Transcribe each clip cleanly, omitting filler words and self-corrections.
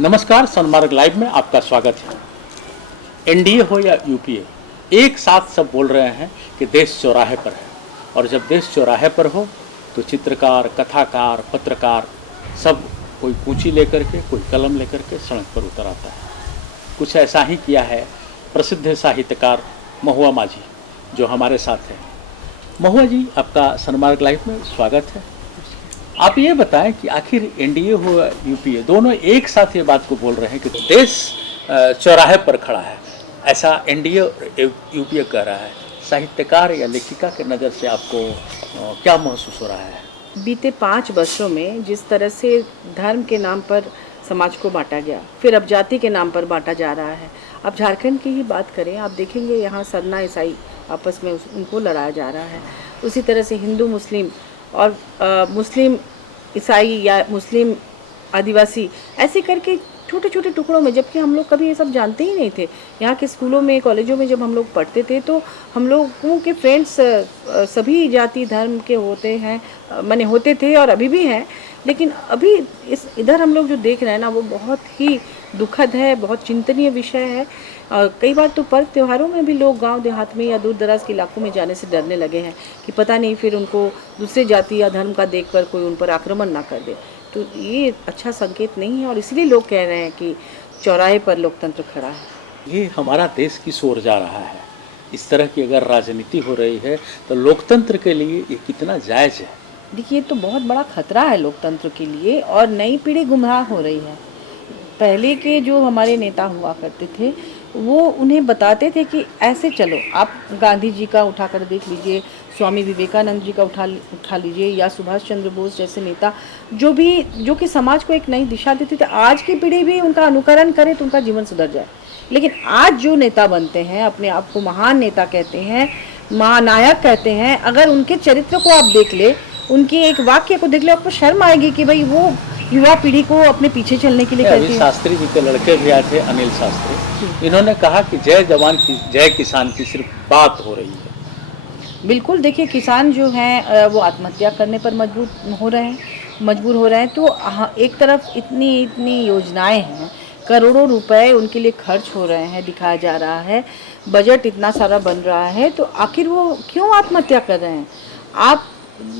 नमस्कार, सनमार्ग लाइव में आपका स्वागत है। एनडीए हो या यूपीए, एक साथ सब बोल रहे हैं कि देश चौराहे पर है। और जब देश चौराहे पर हो तो चित्रकार, कथाकार, पत्रकार सब कोई कूंची लेकर के, कोई कलम लेकर के सड़क पर उतर आता है। कुछ ऐसा ही किया है प्रसिद्ध साहित्यकार महुआ माझी, जो हमारे साथ हैं। महुआ जी, आपका सनमार्ग लाइव में स्वागत है। आप ये बताएं कि आखिर एनडीए हो या यूपीए, दोनों एक साथ ये बात को बोल रहे हैं कि देश चौराहे पर खड़ा है, ऐसा एनडीए और यूपीए कह रहा है। साहित्यकार या लेखिका के नज़र से आपको क्या महसूस हो रहा है? बीते 5 वर्षों में जिस तरह से धर्म के नाम पर समाज को बांटा गया, फिर अब जाति के नाम पर बांटा जा रहा है। अब झारखंड की ही बात करें, आप देखेंगे यहाँ सरना ईसाई आपस में उनको लड़ाया जा रहा है। उसी तरह से हिंदू मुस्लिम और मुस्लिम ईसाई या मुस्लिम आदिवासी ऐसे करके छोटे छोटे टुकड़ों में, जबकि हम लोग कभी ये सब जानते ही नहीं थे। यहाँ के स्कूलों में, कॉलेजों में जब हम लोग पढ़ते थे तो हम लोगों के फ्रेंड्स सभी जाति धर्म के होते थे और अभी भी हैं। लेकिन अभी इधर हम लोग जो देख रहे हैं ना, वो बहुत ही दुखद है, बहुत चिंतनीय विषय है। कई बार तो पर्व त्योहारों में भी लोग गांव देहात में या दूर दराज के इलाकों में जाने से डरने लगे हैं कि पता नहीं फिर उनको दूसरे जाति या धर्म का देखकर कोई उन पर आक्रमण ना कर दे। तो ये अच्छा संकेत नहीं है और इसलिए लोग कह रहे हैं कि चौराहे पर लोकतंत्र खड़ा है। ये हमारा देश किस ओर जा रहा है? इस तरह की अगर राजनीति हो रही है तो लोकतंत्र के लिए ये कितना जायज़ है? देखिए, ये तो बहुत बड़ा खतरा है लोकतंत्र के लिए और नई पीढ़ी गुमराह हो रही है। पहले के जो हमारे नेता हुआ करते थे, वो उन्हें बताते थे कि ऐसे चलो। आप गांधी जी का उठाकर देख लीजिए, स्वामी विवेकानंद जी का उठा लीजिए, या सुभाष चंद्र बोस जैसे नेता जो कि समाज को एक नई दिशा देते थे। आज की पीढ़ी भी उनका अनुकरण करे तो उनका जीवन सुधर जाए। लेकिन आज जो नेता बनते हैं, अपने आप को महान नेता कहते हैं, महानायक कहते हैं, अगर उनके चरित्र को आप देख ले, उनके एक वाक्य को देख ले, आपको शर्म आएगी कि भाई वो युवा पीढ़ी को अपने पीछे चलने के लिए कहते हैं। शास्त्री जी के लड़के भी आए थे, अनिल शास्त्री। इन्होंने कहा कि जय जवान की जय किसान की सिर्फ बात हो रही है। बिल्कुल, देखिए, किसान जो हैं वो आत्महत्या करने पर मजबूर हो रहे हैं। तो एक तरफ इतनी योजनाएं हैं, करोड़ों रुपए उनके लिए खर्च हो रहे हैं, दिखाया जा रहा है, बजट इतना सारा बन रहा है, तो आखिर वो क्यों आत्महत्या कर रहे हैं? आप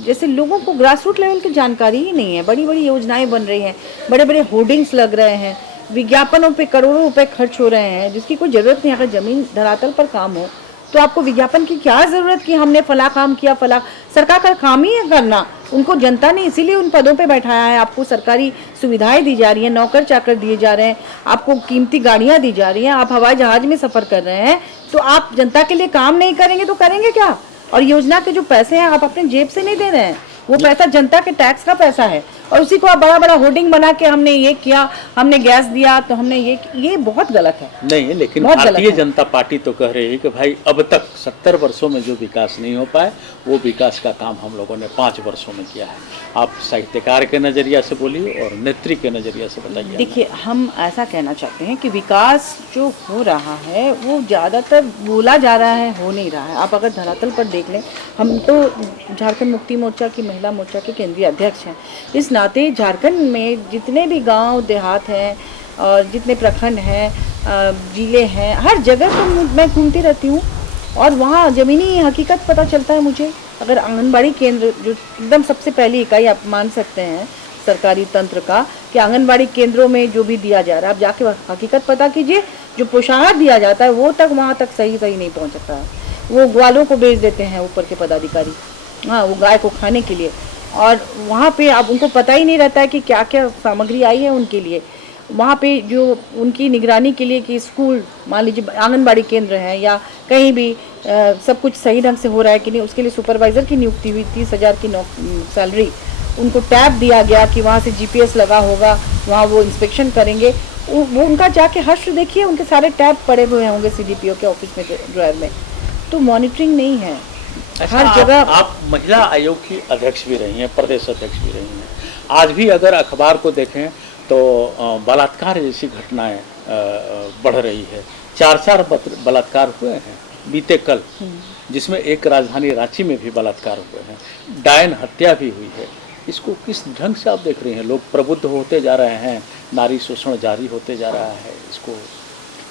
जैसे लोगों को ग्रास रूट लेवल की जानकारी ही नहीं है। बड़ी बड़ी योजनाएं बन रही हैं, बड़े बड़े होर्डिंग्स लग रहे हैं, विज्ञापनों पे करोड़ों रुपए खर्च हो रहे हैं, जिसकी कोई ज़रूरत नहीं। अगर ज़मीन धरातल पर काम हो तो आपको विज्ञापन की क्या ज़रूरत कि हमने फला काम किया, फला। सरकार का काम ही है करना। उनको जनता ने इसीलिए उन पदों पे बैठाया है। आपको सरकारी सुविधाएं दी जा रही हैं, नौकर चाकर दिए जा रहे हैं, आपको कीमती गाड़ियाँ दी जा रही हैं, आप हवाई जहाज में सफ़र कर रहे हैं। तो आप जनता के लिए काम नहीं करेंगे तो करेंगे क्या? और योजना के जो पैसे हैं आप अपने जेब से नहीं दे रहे हैं, वो पैसा जनता के टैक्स का पैसा है। और उसी को आप बड़ा बड़ा होर्डिंग बना के हमने ये किया, हमने गैस दिया, तो हमने ये बहुत गलत है। नहीं, लेकिन भारतीय जनता पार्टी तो कह रही है कि भाई अब तक 70 वर्षों में जो विकास नहीं हो पाए, वो विकास का काम हम लोगों ने 5 वर्षों में किया है। आप साहित्यकार के नज़रिया से बोलिए और नेत्री के नज़रिया से बताइए। देखिए, हम ऐसा कहना चाहते हैं कि विकास जो हो रहा है वो ज़्यादातर बोला जा रहा है, हो नहीं रहा है। आप अगर धरातल पर देख लें, हम तो झारखंड मुक्ति मोर्चा की महिला मोर्चा के केंद्रीय अध्यक्ष हैं। इस नाते झारखंड में जितने भी गांव देहात हैं और जितने प्रखंड हैं, जिले हैं, हर जगह तो मैं घूमती रहती हूँ और वहाँ ज़मीनी हकीकत पता चलता है मुझे। अगर आंगनबाड़ी केंद्र, जो एकदम सबसे पहली इकाई आप मान सकते हैं सरकारी तंत्र का, कि आंगनबाड़ी केंद्रों में जो भी दिया जा रहा है, आप जाके हकीकत पता कीजिए। जो पोषाहार दिया जाता है वो तक वहाँ तक सही नहीं पहुँच सकता है। वो ग्वालों को बेच देते हैं ऊपर के पदाधिकारी, हाँ, वो गाय को खाने के लिए। और वहाँ पे अब उनको पता ही नहीं रहता है कि क्या क्या सामग्री आई है उनके लिए। वहाँ पे जो उनकी निगरानी के लिए कि स्कूल, मान लीजिए आंगनबाड़ी केंद्र है या कहीं भी सब कुछ सही ढंग से हो रहा है कि नहीं, उसके लिए सुपरवाइज़र की नियुक्ति हुई। 30,000 की सैलरी, उनको टैब दिया गया कि वहाँ से GPS लगा होगा, वहाँ वो इंस्पेक्शन करेंगे। वो उनका जाके हर्ष देखिए, उनके सारे टैब पड़े हुए होंगे CDPO के ऑफिस में, ड्रायर में। तो मॉनिटरिंग नहीं है हर जगह। आप महिला आयोग की अध्यक्ष भी रही हैं, प्रदेश अध्यक्ष भी रही हैं। आज भी अगर अखबार को देखें तो बलात्कार जैसी घटनाएं बढ़ रही है। 4 बलात्कार हुए हैं बीते कल, जिसमें एक राजधानी रांची में भी बलात्कार हुए हैं, डायन हत्या भी हुई है। इसको किस ढंग से आप देख रहे हैं? लोग प्रबुद्ध होते जा रहे हैं, नारी शोषण जारी होते जा रहा है, इसको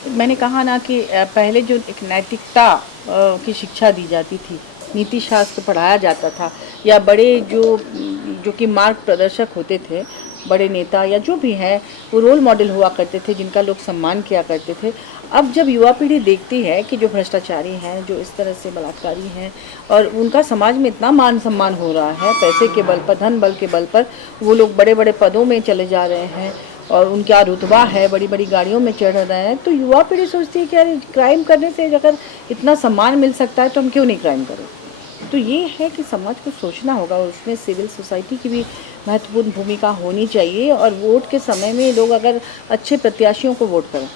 मैंने कहा ना कि पहले जो एक नैतिकता की शिक्षा दी जाती थी, नीति शास्त्र पढ़ाया जाता था, या बड़े जो कि मार्ग प्रदर्शक होते थे, बड़े नेता या जो भी हैं, वो रोल मॉडल हुआ करते थे जिनका लोग सम्मान किया करते थे। अब जब युवा पीढ़ी देखती है कि जो भ्रष्टाचारी हैं, जो इस तरह से बलात्कारी हैं, और उनका समाज में इतना मान सम्मान हो रहा है, पैसे के बल पर, धन बल के बल पर वो लोग बड़े बड़े पदों में चले जा रहे हैं और उनका रुतबा है, बड़ी बड़ी गाड़ियों में चढ़ रहे हैं, तो युवा पीढ़ी सोचती है कि यार क्राइम करने से अगर इतना सम्मान मिल सकता है तो हम क्यों नहीं क्राइम करें। तो ये है कि समाज को सोचना होगा, और उसमें सिविल सोसाइटी की भी महत्वपूर्ण भूमिका होनी चाहिए। और वोट के समय में लोग अगर अच्छे प्रत्याशियों को वोट करें,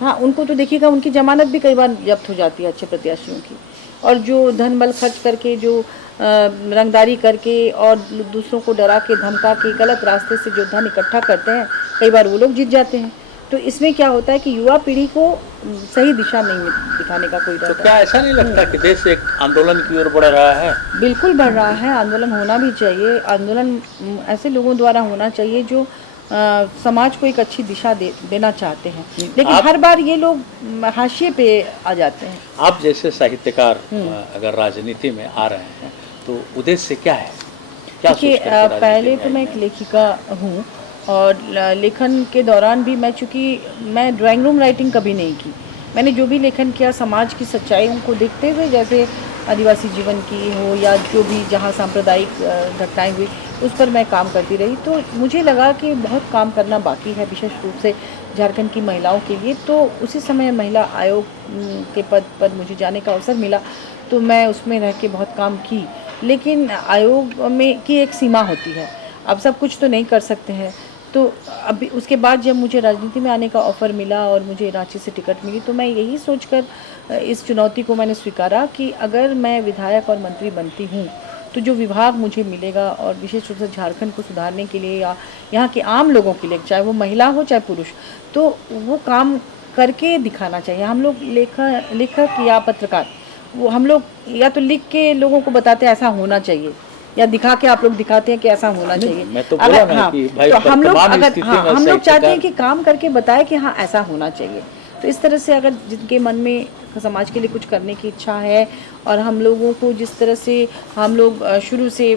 हाँ, उनको तो देखिएगा उनकी जमानत भी कई बार जब्त हो जाती है अच्छे प्रत्याशियों की, और जो धन बल खर्च करके, जो रंगदारी करके और दूसरों को डरा के धमका के गलत रास्ते से जो धन इकट्ठा करते हैं, कई बार वो लोग जीत जाते हैं। तो इसमें क्या होता है कि युवा पीढ़ी को सही दिशा नहीं दिखाने का कोई तो रहता क्या ऐसा नहीं लगता कि देश एक आंदोलन की ओर बढ़ रहा है? बिल्कुल बढ़ रहा है, आंदोलन होना भी चाहिए। आंदोलन ऐसे लोगों द्वारा होना चाहिए जो समाज को एक अच्छी दिशा देना चाहते हैं, लेकिन हर बार ये लोग हाशिए पे आ जाते हैं। आप जैसे साहित्यकार अगर राजनीति में आ रहे हैं तो उद्देश्य क्या है, क्या देखिए, पहले तो मैं एक लेखिका हूँ, और लेखन के दौरान भी मैं ड्राइंग रूम राइटिंग कभी नहीं की। मैंने जो भी लेखन किया समाज की सच्चाइयों को देखते हुए, जैसे आदिवासी जीवन की हो या जो भी जहाँ सांप्रदायिक घटनाएं हुई, उस पर मैं काम करती रही। तो मुझे लगा कि बहुत काम करना बाकी है, विशेष रूप से झारखंड की महिलाओं के लिए। तो उसी समय महिला आयोग के पद पर मुझे जाने का अवसर मिला, तो मैं उसमें रह के बहुत काम की। लेकिन आयोग में की एक सीमा होती है, अब सब कुछ तो नहीं कर सकते हैं। तो अभी उसके बाद जब मुझे राजनीति में आने का ऑफ़र मिला और मुझे रांची से टिकट मिली, तो मैं यही सोचकर इस चुनौती को मैंने स्वीकारा कि अगर मैं विधायक और मंत्री बनती हूँ तो जो विभाग मुझे मिलेगा, और विशेष रूप से झारखंड को सुधारने के लिए या यहाँ के आम लोगों के लिए, चाहे वो महिला हो चाहे पुरुष, तो वो काम करके दिखाना चाहिए। हम लोग लेखक या पत्रकार, वो हम लोग या तो लिख के लोगों को बताते हैं ऐसा होना चाहिए, या दिखा के आप लोग दिखाते हैं कि ऐसा होना चाहिए। मैं तो बोला अगर ना कि भाई तो हम लोग हम लोग चाहते साहित्यकार हैं कि काम करके बताएं कि हाँ ऐसा होना चाहिए। तो इस तरह से अगर जिनके मन में समाज के लिए कुछ करने की इच्छा है, और हम लोगों को जिस तरह से हम लोग शुरू से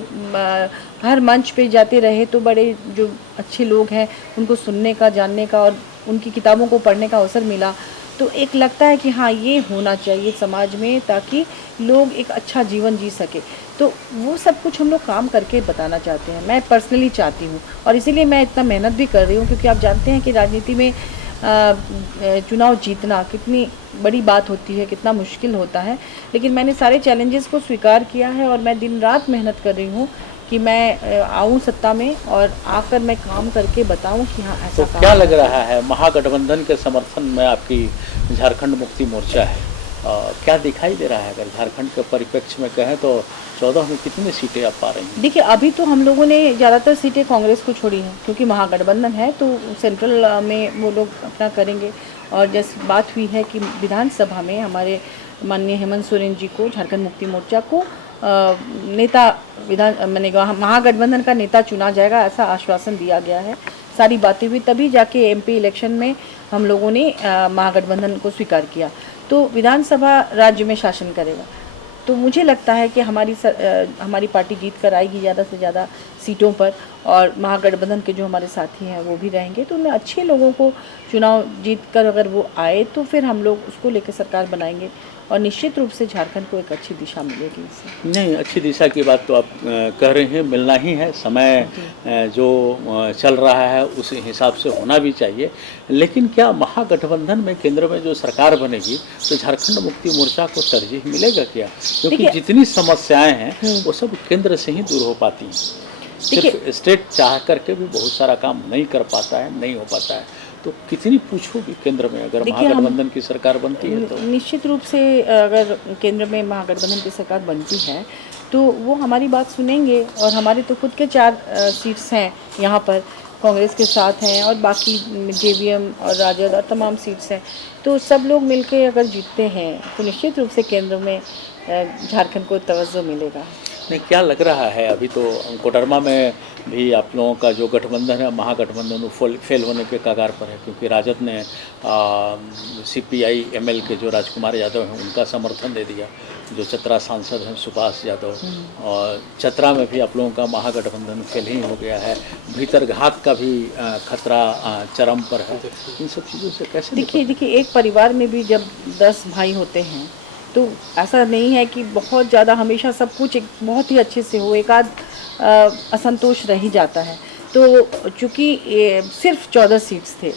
हर मंच पे जाते रहे, तो बड़े जो अच्छे लोग हैं उनको सुनने का, जानने का और उनकी किताबों को पढ़ने का अवसर मिला, तो एक लगता है कि हाँ ये होना चाहिए समाज में, ताकि लोग एक अच्छा जीवन जी सके। तो वो सब कुछ हम लोग काम करके बताना चाहते हैं, मैं पर्सनली चाहती हूँ, और इसीलिए मैं इतना मेहनत भी कर रही हूँ, क्योंकि आप जानते हैं कि राजनीति में चुनाव जीतना कितनी बड़ी बात होती है, कितना मुश्किल होता है। लेकिन मैंने सारे चैलेंजेस को स्वीकार किया है, और मैं दिन रात मेहनत कर रही हूँ कि मैं आऊँ सत्ता में और आकर मैं काम करके बताऊँ कि हाँ ऐसा तो क्या लग रहा है, महागठबंधन के समर्थन में आपकी झारखंड मुक्ति मोर्चा है, क्या दिखाई दे रहा है? अगर झारखंड के परिप्रेक्ष्य में कहें तो 14 में कितनी सीटें आप पा रही हैं? देखिए, अभी तो हम लोगों ने ज़्यादातर सीटें कांग्रेस को छोड़ी हैं, क्योंकि महागठबंधन है, तो सेंट्रल में वो लोग अपना करेंगे। और जैसे बात हुई है कि विधानसभा में हमारे माननीय हेमंत सोरेन जी को, झारखंड मुक्ति मोर्चा को नेता मैंने महागठबंधन का नेता चुना जाएगा, ऐसा आश्वासन दिया गया है। सारी बातें हुई, तभी जाके एमपी इलेक्शन में हम लोगों ने महागठबंधन को स्वीकार किया। तो विधानसभा राज्य में शासन करेगा, तो मुझे लगता है कि हमारी पार्टी जीत कर आएगी ज़्यादा से ज़्यादा सीटों पर, और महागठबंधन के जो हमारे साथी हैं वो भी रहेंगे। तो उनमें अच्छे लोगों को चुनाव जीत कर अगर वो आए, तो फिर हम लोग उसको लेकर सरकार बनाएंगे, और निश्चित रूप से झारखंड को एक अच्छी दिशा मिलेगी इससे। नहीं, अच्छी दिशा की बात तो आप कह रहे हैं, मिलना ही है। समय जो चल रहा है उस हिसाब से होना भी चाहिए। लेकिन क्या महागठबंधन में केंद्र में जो सरकार बनेगी तो झारखंड मुक्ति मोर्चा को तरजीह मिलेगा क्या? क्योंकि जितनी समस्याएं हैं वो सब केंद्र से ही दूर हो पाती हैं। सिर्फ स्टेट चाह करके भी बहुत सारा काम नहीं कर पाता है, नहीं हो पाता है। तो कितनी पूछोगी केंद्र में अगर महागठबंधन की सरकार बनती है? तो निश्चित रूप से अगर केंद्र में महागठबंधन की सरकार बनती है तो वो हमारी बात सुनेंगे, और हमारे तो खुद के 4 सीट्स हैं यहाँ पर, कांग्रेस के साथ हैं, और बाकी जेवीएम और राजद और तमाम सीट्स हैं। तो सब लोग मिलके अगर जीतते हैं तो निश्चित रूप से केंद्र में झारखंड को तवज्जो मिलेगा। नहीं, क्या लग रहा है अभी तो कोडरमा में भी आप लोगों का जो गठबंधन है, महागठबंधन, वो फेल होने के कगार पर है, क्योंकि राजद ने CPI ML के जो राजकुमार यादव हैं उनका समर्थन दे दिया, जो चतरा सांसद हैं सुभाष यादव, और चतरा में भी आप लोगों का महागठबंधन फेल ही हो गया है। भीतर घात का भी खतरा चरम पर है। इन सब चीज़ों से कैसे देखिए एक परिवार में भी जब 10 भाई होते हैं तो ऐसा नहीं है कि बहुत ज़्यादा हमेशा सब कुछ एक बहुत ही अच्छे से हो, एक आध असंतोष रह ही जाता है। तो चूँकि सिर्फ 14 सीट्स थे,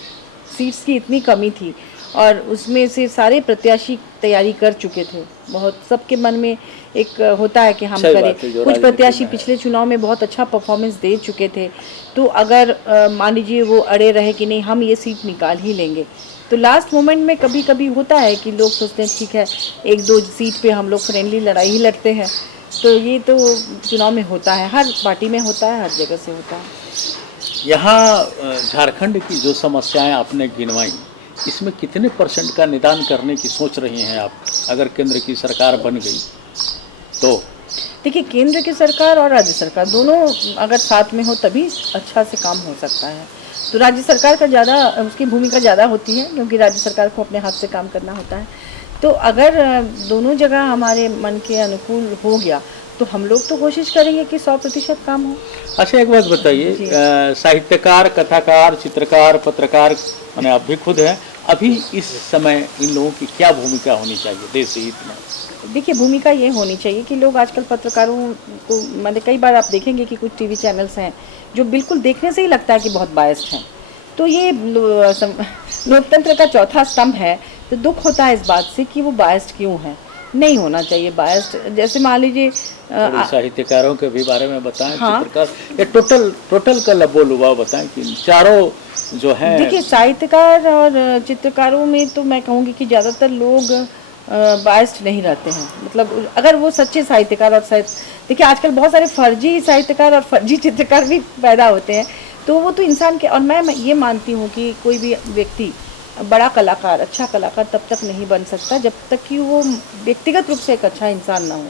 सीट्स की इतनी कमी थी और उसमें से सारे प्रत्याशी तैयारी कर चुके थे। बहुत सबके मन में एक होता है कि हम करें। कुछ प्रत्याशी पिछले चुनाव में बहुत अच्छा परफॉर्मेंस दे चुके थे, तो अगर मान लीजिए वो अड़े रहे कि नहीं हम ये सीट निकाल ही लेंगे, तो लास्ट मोमेंट में कभी कभी होता है कि लोग सोचते हैं ठीक है 1-2 सीट पे हम लोग फ्रेंडली लड़ाई ही लड़ते हैं। तो ये तो चुनाव में होता है, हर पार्टी में होता है, हर जगह से होता है। यहाँ झारखंड की जो समस्याएं आपने गिनवाई, इसमें कितने % का निदान करने की सोच रही हैं आप, अगर केंद्र की सरकार बन गई तो? देखिए केंद्र की सरकार और राज्य सरकार दोनों अगर साथ में हो तभी अच्छा से काम हो सकता है। तो राज्य सरकार का ज़्यादा उसकी भूमिका ज़्यादा होती है, क्योंकि राज्य सरकार को अपने हाथ से काम करना होता है। तो अगर दोनों जगह हमारे मन के अनुकूल हो गया तो हम लोग तो कोशिश करेंगे कि 100% काम हो। अच्छा, एक बात बताइए, साहित्यकार, कथाकार, चित्रकार, पत्रकार, माने आप भी खुद हैं, अभी इस समय इन लोगों की क्या भूमिका होनी चाहिए देश हित में? देखिए भूमिका ये होनी चाहिए कि लोग आजकल पत्रकारों को, मैंने कई बार आप देखेंगे कि कुछ टीवी चैनल्स हैं जो बिल्कुल देखने से ही लगता है कि बहुत बायस्ड हैं। तो ये लोकतंत्र का चौथा स्तंभ है। तो दुख होता है इस बात से कि वो बायस्ड क्यों है। नहीं होना चाहिए बायस्ड। जैसे मान लीजिए साहित्यकारों के भी बारे में बताएं। हाँ, चित्रकार, ये टोटल का लबोलुबा बताएं कि चारों जो हैं। देखिए साहित्यकार और चित्रकारों में तो मैं कहूँगी कि ज़्यादातर लोग बायस्ड नहीं रहते हैं। मतलब अगर वो सच्चे साहित्यकार और देखिए आजकल बहुत सारे फर्जी साहित्यकार और फर्जी चित्रकार भी पैदा होते हैं। तो वो तो इंसान के, और मैं ये मानती हूँ कि कोई भी व्यक्ति बड़ा कलाकार, अच्छा कलाकार तब तक नहीं बन सकता जब तक कि वो व्यक्तिगत रूप से एक अच्छा इंसान ना हो।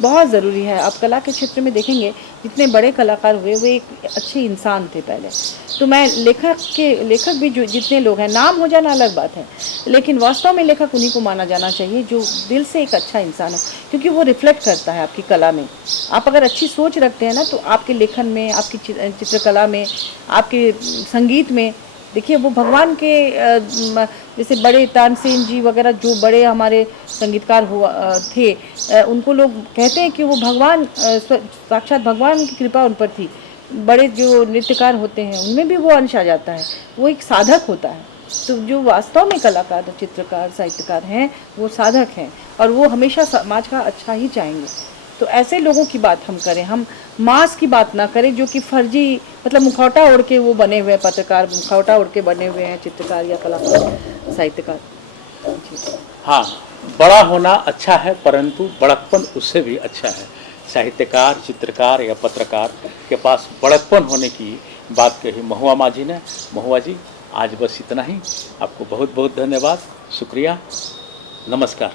बहुत ज़रूरी है। आप कला के क्षेत्र में देखेंगे जितने बड़े कलाकार हुए वो एक अच्छे इंसान थे पहले। तो मैं लेखक भी जो जितने लोग हैं, नाम हो जाना अलग बात है, लेकिन वास्तव में लेखक उन्हीं को माना जाना चाहिए जो दिल से एक अच्छा इंसान है, क्योंकि वो रिफ्लेक्ट करता है आपकी कला में। आप अगर अच्छी सोच रखते हैं ना तो आपके लेखन में, आपकी चित्रकला में, आपके संगीत में, देखिए वो भगवान के जैसे बड़े तानसेन जी वगैरह जो बड़े हमारे संगीतकार हुआ थे, उनको लोग कहते हैं कि वो भगवान, साक्षात भगवान की कृपा उन पर थी। बड़े जो नृत्यकार होते हैं उनमें भी वो अंश आ जाता है, वो एक साधक होता है। तो जो वास्तव में कलाकार, चित्रकार, साहित्यकार हैं वो साधक हैं और वो हमेशा समाज का अच्छा ही चाहेंगे। तो ऐसे लोगों की बात हम करें, हम मास की बात ना करें जो कि फर्जी, मतलब मुखौटा ओढ़ के वो बने हुए हैं पत्रकार, मुखौटा ओढ़ के बने हुए हैं चित्रकार या कलाकार, साहित्यकार। हाँ, बड़ा होना अच्छा है, परंतु बड़प्पन उससे भी अच्छा है। साहित्यकार, चित्रकार या पत्रकार के पास बड़प्पन होने की बात कही महुआ माझी ने। महुआ जी, आज बस इतना ही। आपको बहुत बहुत धन्यवाद, शुक्रिया, नमस्कार।